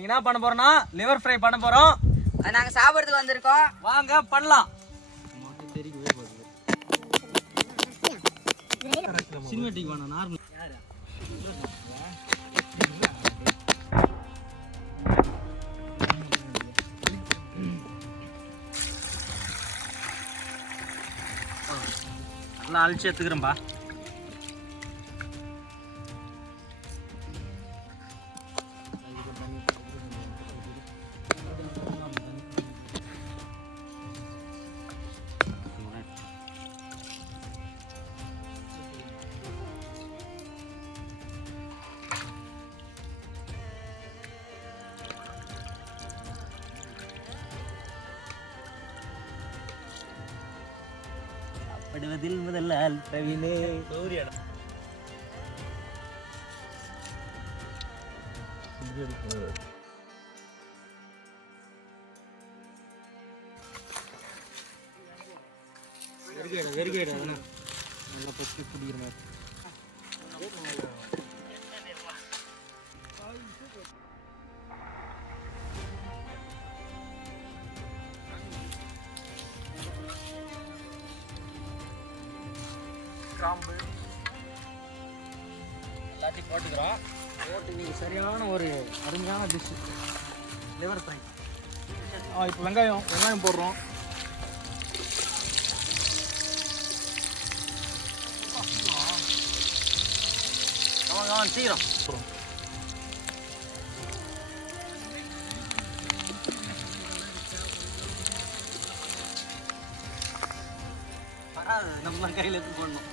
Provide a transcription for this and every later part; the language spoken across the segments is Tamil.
நீங்க என்ன பண்ண போறோம்னா லிவர் ஃப்ரை பண்ண போறோம். நாங்க சாப்பிடுறதுக்கு வந்திருக்கோம். வாங்க பண்ணலாம். சினிமேட்டிக் வேணாம், நார்மல். நல்லா அழிச்சு எடுத்துக்கிறேன்பா. படுவதில் முதலால் பிரவீனே சௌரியடா. வெரி குட் அதானே நல்லா பச்சு குடிக்கிற மாதிரி. கிராம்பு எல்லாத்தையும் போட்டுக்கிறோம். போட்டு நீங்கள் சரியான ஒரு அருமையான டிஷ்ஷு லிவர் ஃப்ரை. இப்போ வெங்காயம் போடுறோம். சீக்கிரம் வராது, நம்ம கையில் எடுத்து போடணும்.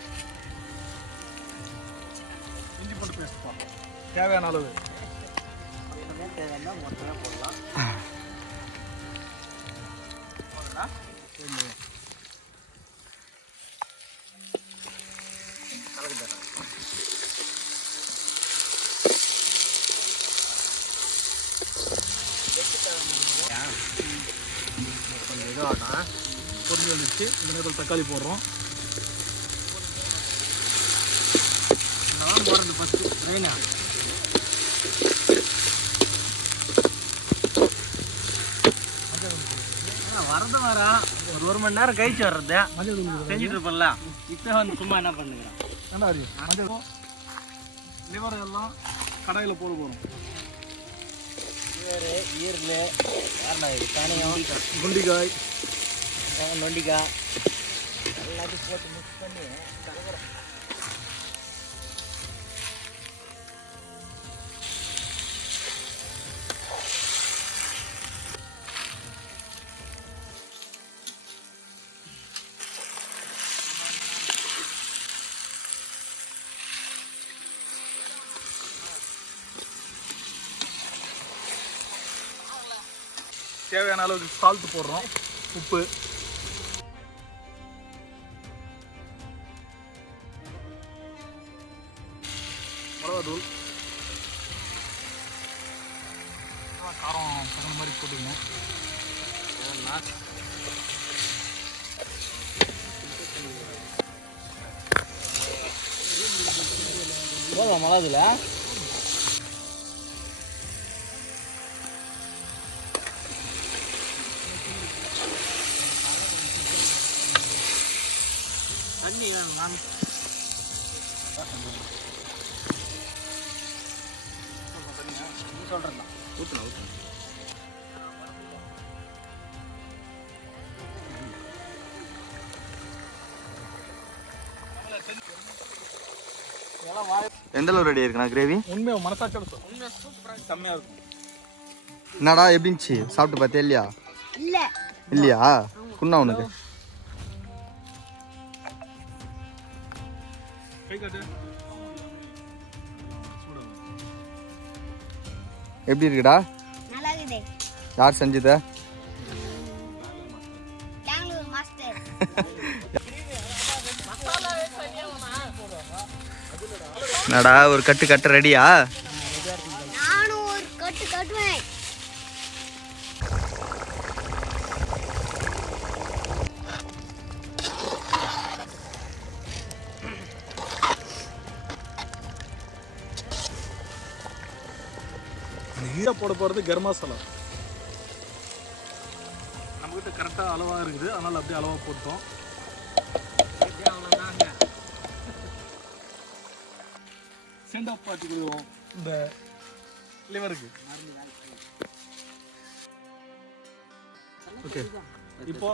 இஞ்சி போட்டு பேஸ்ட் போடுறோம் தேவையான அளவு. தேவைன்னா மொத்தமே போடலாம். கொஞ்சம் இதுவாகட்டும். பொரிஞ்சு வந்துச்சு. இந்த நேரத்தில் தக்காளி போடுறோம். நான் போடுறது ஃபஸ்ட்டு ட்ரெயினா வரது வரா ஒரு மணி நேரம் கழிச்சு வர்றது மஞ்சள் தூள் செஞ்சுட்டு இருப்போம்ல. இப்போ வந்து சும்மா என்ன பண்ணுகிறேன். நல்லா இருக்கு. மஞ்சள் லிவர் எல்லாம் கடாயில் போட போகிறோம். லிவரு ஈரல் கனியம் குண்டிக்காய் நொண்டிக்காய் எல்லாத்தையும் போட்டு மிக்ஸ் பண்ணி கலக்கிறோம். தேவையான அளவுக்கு சால்ட் போடுறோம். உப்பு மிளகாத்தூள் காரம் தகுந்த மாதிரி போட்டுக்கணும். போதும் மிளகுல தண்ணி நான் சொல்கிறேன் தான் ஊற்றலாம். எந்த அளவு ரெடி இருக்குண்ணா கிரேவி? உண்மையாக மனசாட்சியோட உண்மையாக சூப்பராக செம்மையாக இருக்கும். என்னடா எப்படி இருந்துச்சு? சாப்பிட்டு பார்த்தியா இல்லையா? இல்லையா? குண்ணா உனக்கு எப்படி இருக்குடா? யார் செஞ்சத? என்னடா ஒரு கட்டு கட்ட ரெடியா? நானும் ஒரு கட்டு கட்டுவேன். போட போகிறது கரம் மசாலா. நம்மகிட்ட கரெக்டாக அளவாக இருக்குது, அதனால் அப்படியே அளவாக போட்டோம். அவ்வளோதாங்க. சென்ட் ஆஃப் பார்ட்டி கொடுக்குறோம் இந்த லிவருக்கு. ஓகே, இப்போ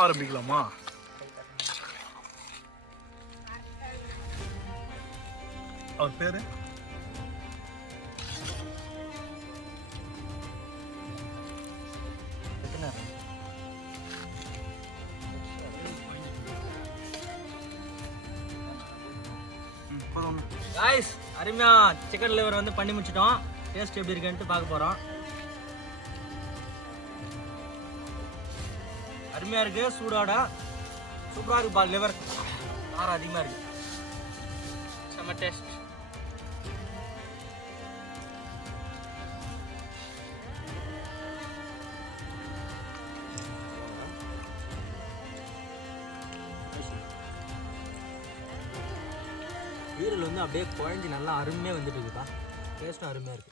ஆரம்பிக்கலாமா? அவர் பேரு காய்ஸ், அருமையா சிக்கன் லிவர் வந்து பண்ணி முடிச்சிட்டோம். டேஸ்ட் எப்படி இருக்குன்ட்டு பார்க்க போகிறோம். அருமையாக இருக்குது, சூடோட சூப்பராக இருக்குப்பா. லிவர் காரம் அதிகமாக இருக்குது, செம்ம டேஸ்ட். ஈரல் வந்து அப்படியே குழஞ்சி நல்லா அருமையாக வந்துட்டு இருக்குப்பா. டேஸ்ட்டும் அருமையாக இருக்குது.